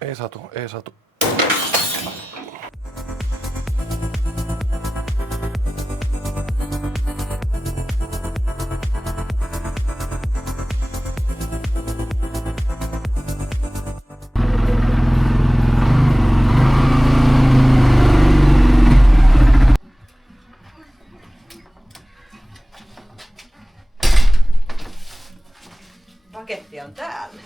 Ei satu, ei satu. Paketti on täällä.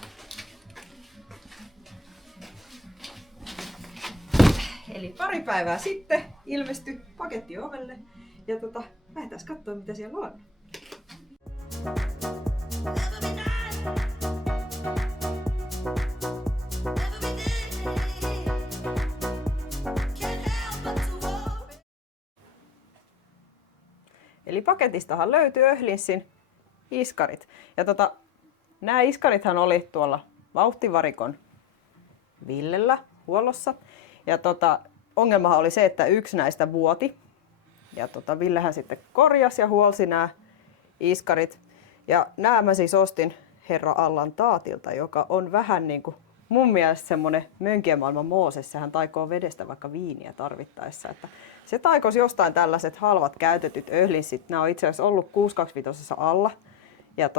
Eli pari päivää sitten ilmestyi paketti ovelle ja lähdetään katsoa mitä siellä on. Eli paketistahan löytyy Öhlinssin iskarit. Ja nämä iskarithan oli tuolla vauhtivarikon Villellä huollossa. Ja ongelmahan oli se, että yksi näistä vuoti. Ja Villehän sitten korjasi ja huolsi nämä iskarit. Ja nämä mä siis ostin herra Allan Taatilta, joka on vähän niin kuin mun mielestä semmonen mönkien maailman Mooses. Hän taikoo vedestä vaikka viiniä tarvittaessa. Että se taikoisi jostain tällaiset halvat käytetyt Öhlinssit. Nämä on itse asiassa ollut 625 alla. Ja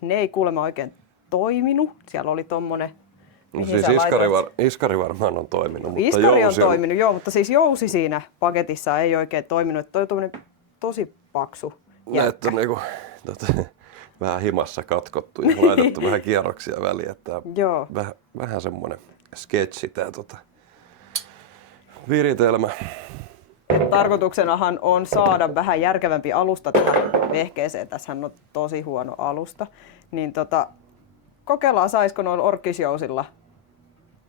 ne ei kuulemma oikein toiminut. Siellä oli tommonen... No siis iskari varmaan on toiminut, mutta iskari on toiminut, joo, mutta siis jousi siinä paketissa ei oikein toiminut. Toi on tommonen tosi paksu jätkä. On niinku, vähän himassa katkottu ja laitettu vähän kierroksia väliin. Että vähän semmonen sketsi tää viritelmä. Tarkoituksenahan on saada vähän järkevämpi alusta tähän vehkeeseen. Tässähän on tosi huono alusta. Niin kokeillaan, saisiko noilla orkkisjousilla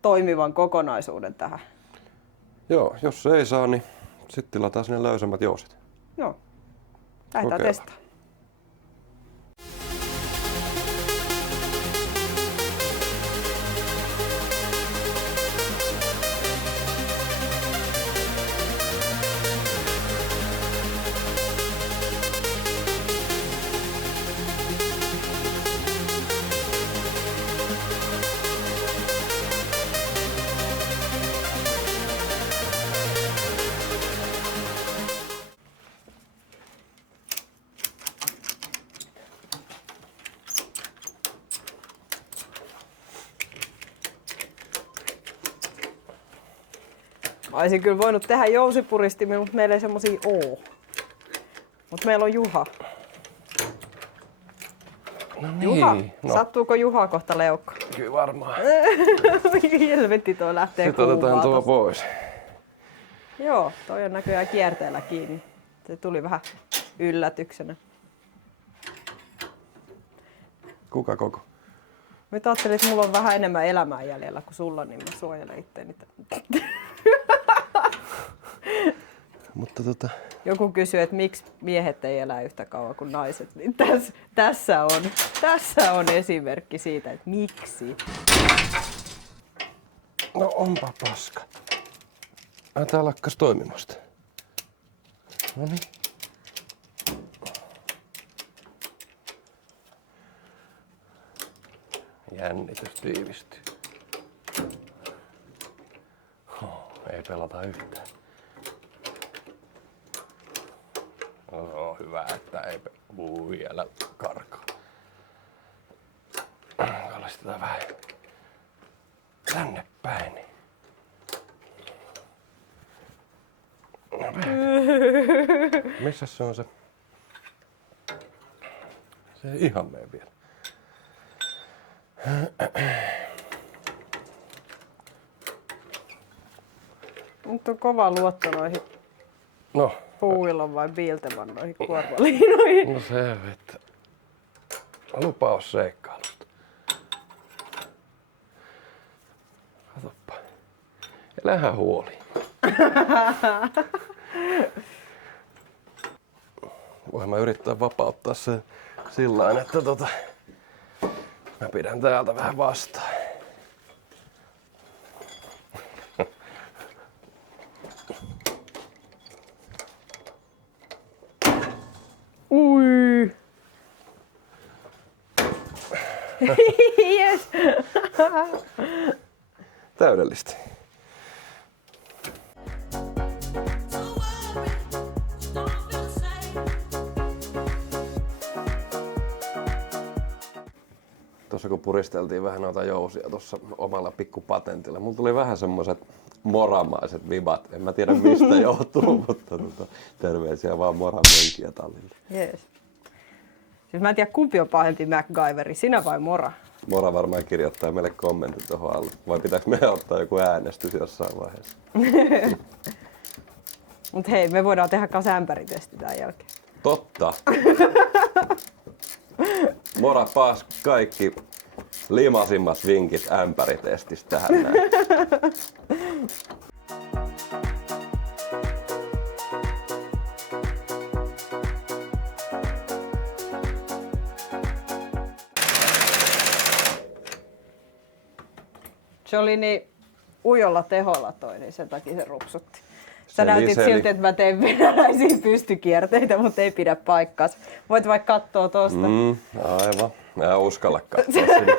toimivan kokonaisuuden tähän. Joo, jos se ei saa, niin sitten tilataan sinne löysemmät jousit. Joo, lähdetään testaamaan. Mä olisin kyllä voinut tehdä jousipuristimia, mutta meillä ei semmosia oo. Mutta meillä on Juha. No niin. Juha, sattuuko Juha kohta leukko? Kyllä varmaan. Helvetti, toi lähtee sitten otetaan tuo pois. Joo, toi on näköjään kierteellä kiinni. Se tuli vähän yllätyksenä. Kuka koko? Mä ajattelin, että mulla on vähän enemmän elämää jäljellä kuin sulla, niin mä suojelen itteeni. Mutta Joku kysyy, että miksi miehet ei elä yhtä kauan kuin naiset, niin tässä on esimerkki siitä, että miksi. No onpa paska. Tää lakkas toimimasta. No niin. Jännitys tiivistyy. Ei pelata yhtään. No, hyvä, että ei vielä karkaa. Kallistetaan vähän tänne päin. Missä se on se? Se ei ihan mene vielä. Nyt on kova luotto noihin puuilon vai Biilteman noihin kuormaliinoihin. No se, että lupaus seikkailusta. Katoppa. Elähän huoli. Voin mä yrittää vapauttaa sen sillain, että mä pidän täältä vähän vastaan. Ui! Yes! täydellistä. Tuossa kun puristeltiin vähän noita jousia tuossa omalla pikkupatentilla, mulla tuli vähän semmoiset moramaiset vibat. En mä tiedä mistä johtuu, mutta terveisiä vaan moran menkiä tallille. Jees. Siis mä en tiedä kumpi on pahempi MacGyveri, sinä vai Mora? Mora varmaan kirjoittaa meille kommentit tuohon alle. Vai pitääkö me ottaa joku äänestys jossain vaiheessa? Mut hei, me voidaan tehdä kans ämpäritesti tämän jälkeen. Totta! Mora paas kaikki limasimmat vinkit ämpäritestistä tähän näin. Se oli niin ujolla teholla toi, niin sen takia se rupsutti. Sä näytit siltä, että mä teen venäläisiä pystykierteitä, mutta ei pidä paikkaansa. Voit vaikka kattoo tosta. Aivan. Mä en uskalla katsoa sinne.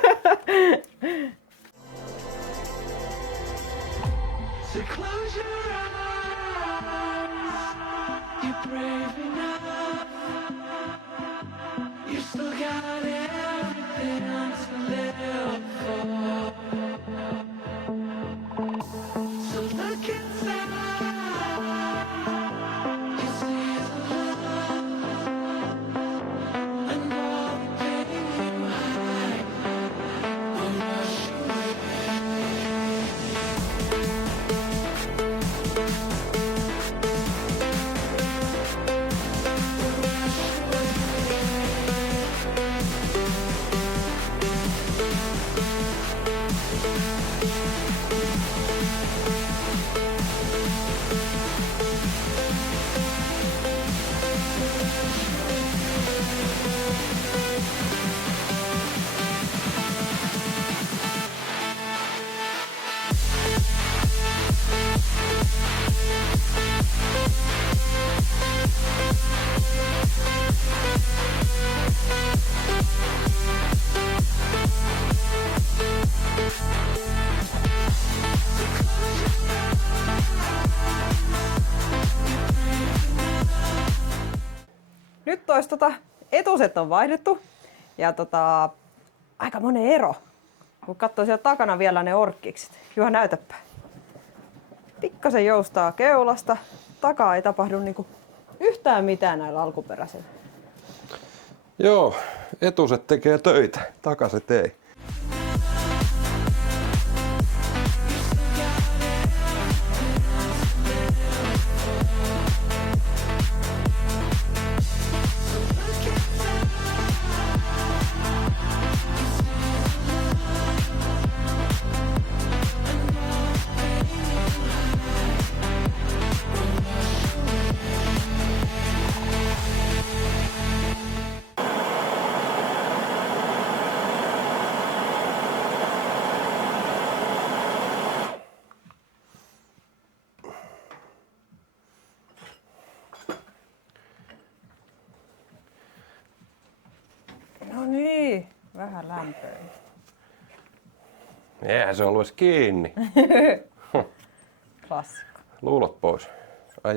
Nyt etuset on vaihdettu ja aika monen ero. Kun katsoo siellä takana vielä ne orkkikset. Juha, näytäpä. Pikkasen joustaa keulasta. Takaa ei tapahdu niinku yhtään mitään näillä alkuperäisillä. Joo, etuset tekee töitä, takaset ei. No niin, vähän lämpöä. Eihän se ollut edes kiinni. Klassikko. Luulot pois. Ai.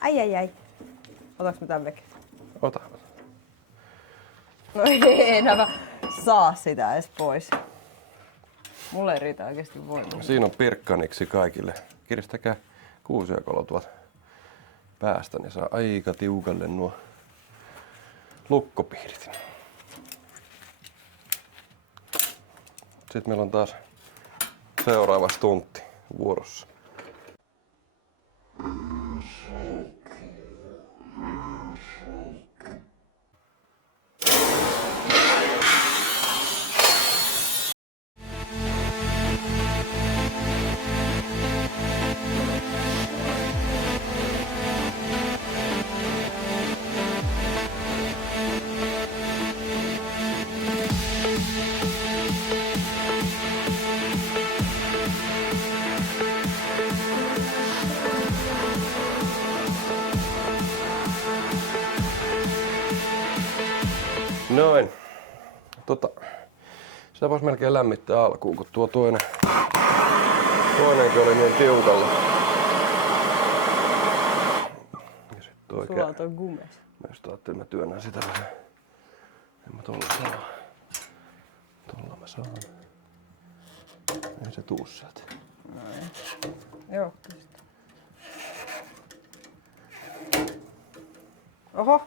Ai. Otaks mä tän veke? Ota. No ei enää saa sitä edes pois. Mulle ei riitä oikeesti voimaa. Siinä on pirkkaniksi kaikille. Kiristäkää kuusiokolo tuolta päästä, niin saa aika tiukalle nuo lukkopiirit. Sitten meillä on taas seuraava stuntti vuorossa. Noin. Se voisi melkein lämmittää alkuun, kun tuo toinenkin oli niin tiukalla. Ja sit tuo Sulla on toi gumes. Mä just ajattelin, mä työnnän sitä vähän. En mä tolla saa. Tolla mä saan. Ei se tuu sieltä. Joo. Oho.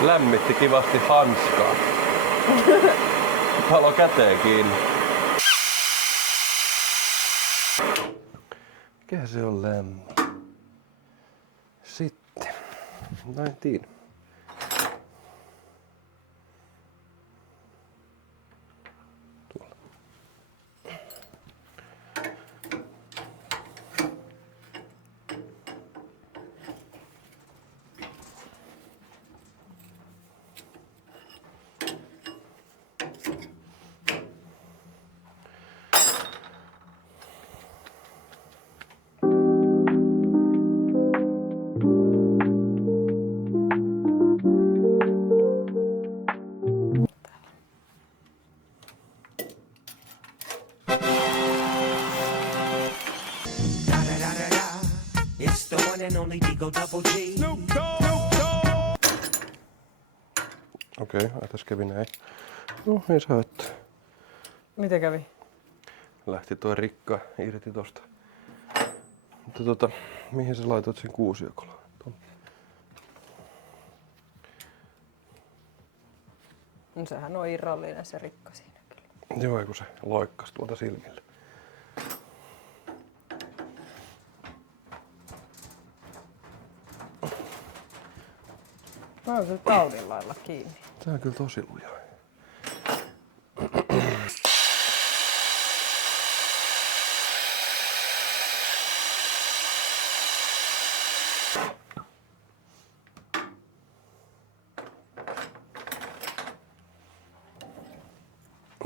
Lämmitti kivasti hanskaa. Palo käteen kiinni. Mikä se on lämmin? Sitten. No en tiedä. Tuolla. It's the one and only Digo Double G. Okei, tässä kävi näin. No, ei saa, että Miten kävi? lähti toi rikka irti tosta. Mutta mihin sä laitoit sen kuusiokolan? No, sehän on irrallinen se rikka siinä kyllä. Joo, kun se loikkas tuolta silmille. Mä oon kyllä taudin lailla kiinni. Tää on kyllä tosi lujaa.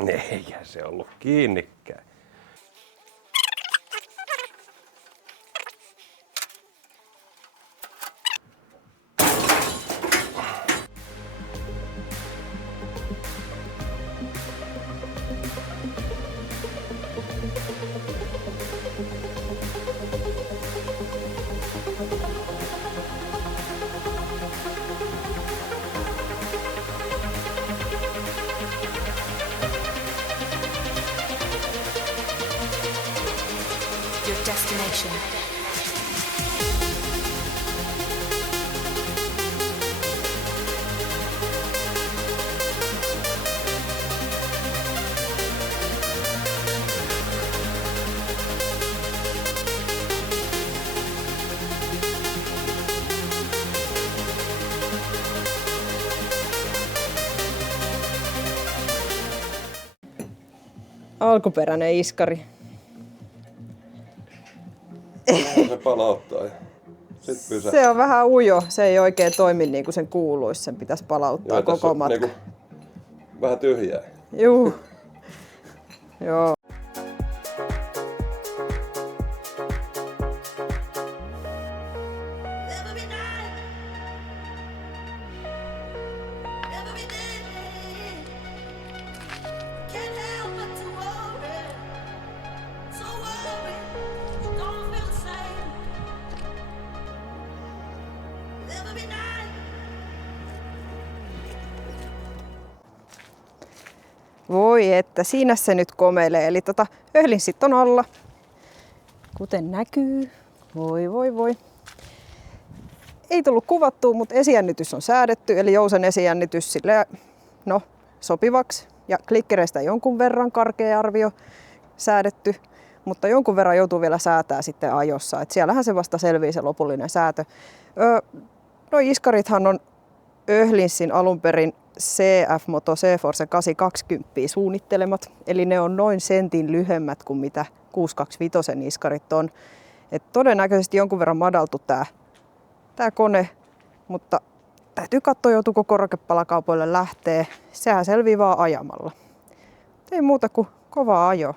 Eihän se ollut kiinnikään. Your destination. Alkuperäinen iskari. Se palauttaa ja sit pysää. Se on vähän ujo. Se ei oikein toimi niin kuin sen kuuluisi. Sen pitäisi palauttaa koko matka. Niinku vähän tyhjää. Juu. Joo. Every night, every day, can't help but to worry, so worry, don't feel the same. Every night. Voi että, siinä se nyt komeilee. Eli öhlinsit on alla. Kuten näkyy. Voi voi voi. Ei tullut kuvattua, mutta esijännitys on säädetty. Eli jousen esijännitys sille, no, sopivaksi. Ja klikkereistä jonkun verran karkea arvio säädetty. Mutta jonkun verran joutuu vielä säätää sitten ajossa. Et siellähän se vasta selvii se lopullinen säätö. No iskarithan on Öhlinsin alun perin CF-moto C-Force 820 suunnittelemat, eli ne on noin sentin lyhyemmät kuin mitä 625 iskarit on. Et todennäköisesti jonkun verran madaltu tää kone, mutta täytyy katsoa, joutuuko korkepalakaupoille lähtee. Sehän selvii vaan ajamalla. Ei muuta kuin kovaa ajoa.